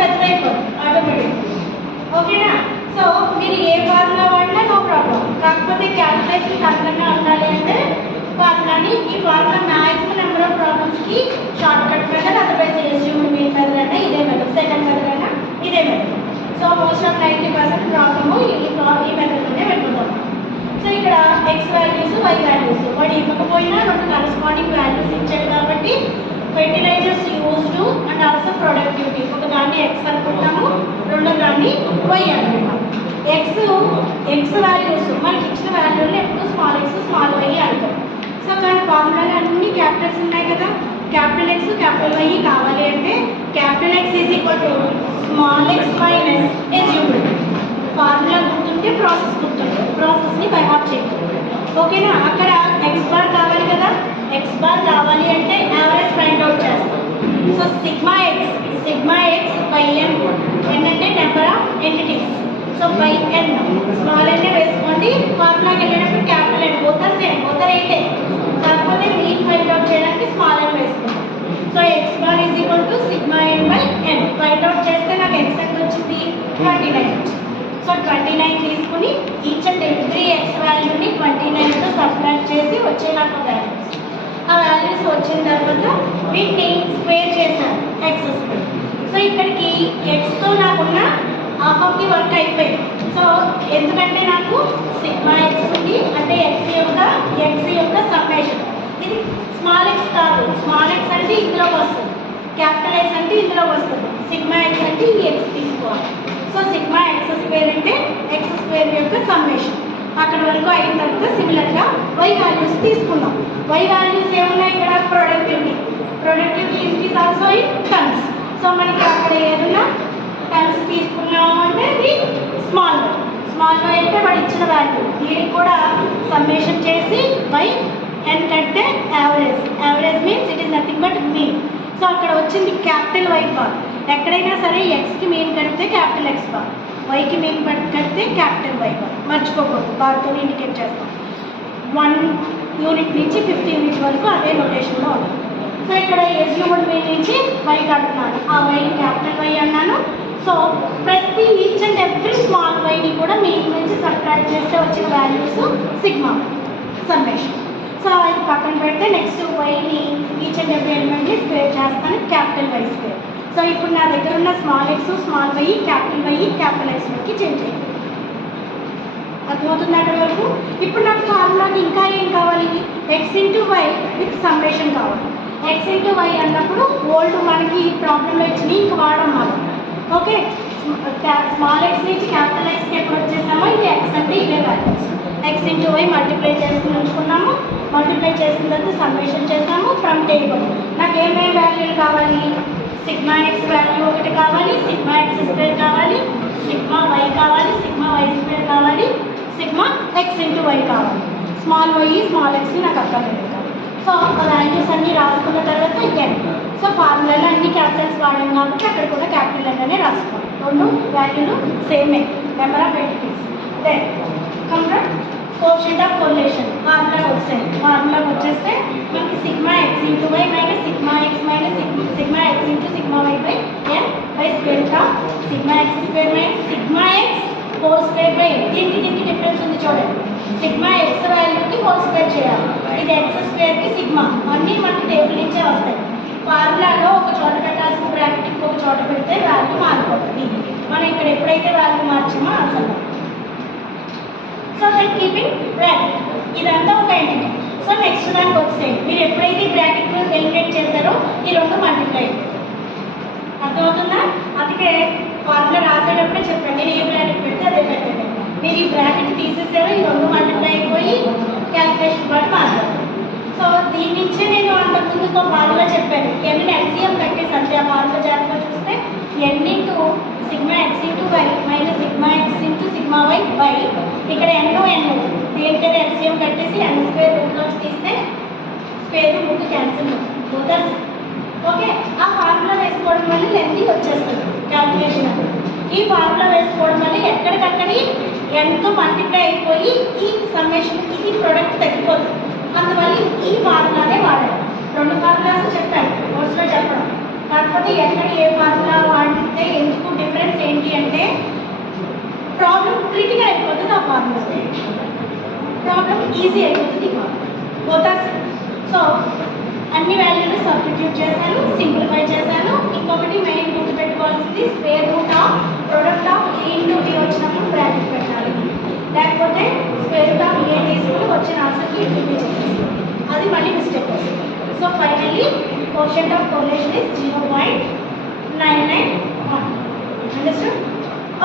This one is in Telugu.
పెద్దదైపోతుంది ఆటోమేటిక్. ఓకేనా? సో మీరు ఏ ఫార్ములా వాడినా నో ప్రాబ్లం. కాకపోతే క్యాల్కులేషన్ కరెక్ట్గా ఉండాలి అంటే ఫార్ములాని ఈ ఫార్ములా మ్యాక్సిమం నెంబర్ ఆఫ్ ప్రాబ్లమ్స్కి shortcut method, otherwise assumed mean method అయినా ఇదే మెథడ్, సెకండ్ మెథడ్ అయినా ఇదే method. So most of 90% problem ఈ మెథడ్లోనే వెళ్ళిపోతాం. సో ఇక్కడ ఎక్స్ వాల్యూస్, వై వాల్యూస్ వాడు ఇవ్వకపోయినా రెండు కరస్పాండింగ్ వాల్యూస్ ఇచ్చాడు కాబట్టి fertilizers used and also productivity, ఒక దాన్ని ఎక్స్ అనుకుంటాము, రెండో దాన్ని వై అనుకుంటాము. ఎక్స్ వాల్యూస్ మనకి ఇచ్చిన వాల్యూలు ఎప్పుడు స్మాల్ ఎక్స్ స్మాల్ వై అంటాం. సో కానీ ఫార్ములాలు అన్ని క్యాపిటల్స్ ఉన్నాయి కదా, క్యాపిటల్ ఎక్స్ క్యాపిటల్ వై కావాలి అంటే capital X is equal to small X minus assumed. Formula గుర్తుంటే ప్రాసెస్ గుర్తుంటే ప్రాసెస్ని బై హార్ట్ చేయకూడదు. ఓకేనా? అక్కడ ఎక్స్ బార్ కావాలి కదా, ఎక్స్ బార్ కావాలి అంటే యావరేజ్ ఫైండ్ అవుట్ చేస్తాం. So sigma x by n, n అంటే number of entities. So by n small n వేసుకోండి. ఫార్ములాకి వెళ్ళినప్పుడు క్యాపిటల్ ఎన్ పోతారు సేమ్, పోతారు అయితే కాకపోతే మీన్ ఫైండ్ అవుట్ చేయడానికి స్మాల్ ఎన్ వేసుకుంటాం. So x bar is equal to sigma n by n. Find out చేస్తే నాకు ఎక్స్ ఎంత వచ్చింది, 29 వచ్చింది. సో 29 తీసుకుని ఈచ్ అండ్ ఎవ్రీ ఎక్స్ వాల్యూని 29తో సబ్ట్రాక్ట్ చేసి వచ్చే నాకు వాల్యూస్. ఆ వాల్యూస్ వచ్చిన తర్వాత వీటిని స్క్వేర్ చేశాను, ఎక్స్ స్క్వేర్. సో ఇక్కడికి ఎక్స్తో నాకున్న హాఫ్ ఆఫ్ ది వర్క్ అయిపోయింది. సో ఎందుకంటే నాకు సిగ్మా ఎక్స్ ఉంది అంటే ఎక్స్ యొక్క సమ్మేషన్. ఇది స్మాల్ ఎక్స్ కాదు, స్మాల్ ఎక్స్ అంటే ఇందులోకి వస్తుంది, క్యాపిటల్ ఎక్స్ అంటే ఇందులోకి వస్తుంది, సిగ్మా ఎక్స్ అంటే ఈ ఎక్స్ తీసుకోవాలి. సో సిగ్మా ఎక్స్ స్క్వేర్ అంటే ఎక్స్ స్క్వేర్ యొక్క సమ్మేషన్. అక్కడ వరకు అయిన తర్వాత సిమిలర్గా వై వాల్యూస్ తీసుకుందాం. వై వాల్యూస్ ఏమున్నాయి ఇక్కడ, productivity is also in turns. So మనకి అక్కడ ఏదైనా టన్స్ తీసుకున్నాము అంటే ఇది స్మాల్ వై అంటే వాడు ఇచ్చిన వాల్యూ. దీనికి కూడా సమ్మేషన్ చేసి బై ఎన్ కంటే average means it is nothing but mean. So అక్కడ వచ్చింది క్యాపిటల్ వై బార్. ఎక్కడైనా సరే ఎక్స్కి మీన్ కడితే క్యాపిటల్ ఎక్స్ బార్, వైకి మీన్ కడితే క్యాపిటల్ వై బార్. మర్చిపోకూడదు, బార్తో ఇండికేట్ చేస్తాం. 1 యూనిట్ నుంచి 50 యూనిట్ వరకు అదే నోటేషన్లో ఉంటుంది. సో ఇక్కడ ఎస్యూమ్డ్ మీన్ నుంచి వై కడుతున్నాను, ఆ వై క్యాపిటల్ వై అన్నాను. సో ప్రతి ఈచ్ అండ్ ఎవ్రీ స్మాల్ వైని కూడా మీన్ నుంచి సబ్ట్రాక్ట్ చేస్తే వచ్చిన వాల్యూస్ సిగ్మా సమ్మేషన్. సో అది పక్కన పెడితే నెక్స్ట్ వైని ఈచ్ అండ్ ఎవ్రీ ఎలిమెంట్ని స్క్వేర్ చేస్తాను, క్యాపిటల్ వై స్క్వేర్. సో ఇప్పుడు నా దగ్గర ఉన్న small x small y capital ఎక్స్లోకి చేంజ్ చేయాలి. అర్థమవుతుంది అక్కడ వరకు? ఇప్పుడు నాకు ఫార్ములాకి ఇంకా ఏం కావాలి, x into y with summation కావాలి. ఎక్స్ ఇంటూ వై అన్నప్పుడు ఓల్డ్ మనకి ప్రాబ్లంలో ఇచ్చినవి ఇంకా వాడడం మనం. ఓకే, స్మాల్ ఎక్స్ నుంచి క్యాపిటల్ ఎక్స్కి ఎప్పుడు వచ్చేసామో ఇది ఎక్స్ అంటే ఇవే values. X into y multiply చేసుకుని ఉంచుకున్నాము, మల్టిప్లై చేసిన తర్వాత సమ్మేషన్ చేసాము ఫ్రమ్ టేబుల్. నాకు ఏమేమి వాల్యూలు కావాలి, సిగ్మా ఎక్స్ వాల్యూ ఒకటి కావాలి, సిగ్మా ఎక్స్ స్క్వేర్ కావాలి, సిగ్మా వై కావాలి, సిగ్మా వై స్క్వేర్ కావాలి, సిగ్మా ఎక్స్ ఇంటూ వై కావాలి. స్మాల్ వై స్మాల్ ఎక్స్ నాకు అర్థం లేదు. సో ఆ వాల్యూస్ అన్నీ రాసుకున్న తర్వాత ఎన్. సో ఫార్ములాలో అన్ని క్యాపిటల్స్ వాడాం కాబట్టి అక్కడ కూడా క్యాపిటల్ ఎన్ అనే రాసుకోవాలి. రెండు వాల్యూలు సేమే, నెంబర్ ఆఫ్ ఎంటిటీస్. అదే కంప్లీట్ కోఎఫిషియంట్ ఆఫ్ కోరిలేషన్ ఫార్ములాకి వచ్చేస్తే మనకి sigma x into y minus sigma x minus sigma x into sigma y by n by square of sigma x square minus sigma x whole square by n. దీనికి డిఫరెన్స్ ఉంది చూడండి, సిగ్మా ఎక్స్ వాల్యూకి హోల్ స్క్వేర్ చేయాలి, ఇది ఎక్స్ స్క్వేర్కి సిగ్మా. అన్నీ మనకి టేబుల్ నుంచే వస్తాయి. ఫార్ములాలో ఒక చోట పెట్టాల్సిన బ్రాకెట్ ఇంకొక చోట పెడితే వాల్యూ మారిపోతుంది. మనం ఇక్కడ ఎప్పుడైతే వాల్యూ మార్చామో అసలు. సో దట్ కీపింగ్ బ్రాకెట్ ఇదంతా ఒక ఎంటిటీ. సో నెక్స్ట్ దానికి వచ్చేయండి, మీరు ఎప్పుడైతే బ్రాకెట్ ఎలిమినేట్ చేస్తారో ఈ రెండు మల్టిప్లై అవుతాయి. అర్థమవుతుందా? అందుకే ఫార్ములా రాసేటప్పుడే చెప్పండి, నేను ఏ బ్రాకెట్ పెడితే అదే పెట్టండి. మీరు ఈ బ్రాకెట్ తీసేసారో ఈ రెండు మల్టిప్లై అయిపోయి క్యాల్కులేషన్ పాటు మాట్లాడతారు. సో దీని నుంచే నేను అంతకుముందు ఒక ఫార్ములా చెప్పాను, ఎన్ని ఎల్సిఎం కట్టేసంటే ఆ ఫార్ములా జాగ్రత్తగా చూస్తే n into sigma x into y minus sigma x into sigma y by ఇక్కడ ఎన్నో ఎన్ దేనికైనా ఎల్సిఎం కట్టేసి ఎన్ స్క్వేర్ రూట్లోకి తీస్తే స్క్వేర్ రూట్ క్యాన్సిల్ అవుతుంది. ఓకే, ఆ ఫార్ములా వేసుకోవడం వల్ల లెంతీ వచ్చేస్తుంది క్యాల్కులేషన్. ఈ ఫార్ములా వేసుకోవడం వల్ల ఎక్కడికక్కడి ఎంతో మల్టిప్లై అయిపోయి ఈ సమ్మేషన్ ఇది ప్రొడక్ట్ తగ్గిపోతుంది. అందువల్ల ఈ ఫార్ములానే వాడాలి. రెండు ఫార్ములాస్ చెప్పాను నోట్స్లో చెప్పడం, కాకపోతే ఎక్కడ ఏ ఫార్ములా వాడితే ఏం ప్రాబ్లం క్రిటికల్ అయిపోతుంది ఆ ఫార్ములా, ప్రాబ్లం ఈజీ అయిపోతుంది బోత్ ఆర్ సేమ్. సో అన్ని వాల్యూస్ సబ్స్టిట్యూట్ చేశాను, సింప్లిఫై చేశాను. ఇంకొకటి మెయిన్ గుర్తుపెట్టుకోవాల్సింది square root of product of a into b వచ్చినప్పుడు బ్రాకెట్ పెట్టాలి, లేకపోతే స్క్వేర్ రూట్ ఆఫ్ ఏ తీసుకుని వచ్చిన ఆన్సర్కి ఇంటూ బి చేసేసి అది మళ్ళీ మిస్టేక్ వస్తుంది. So finally quotient of coalition is 0.991. Understand?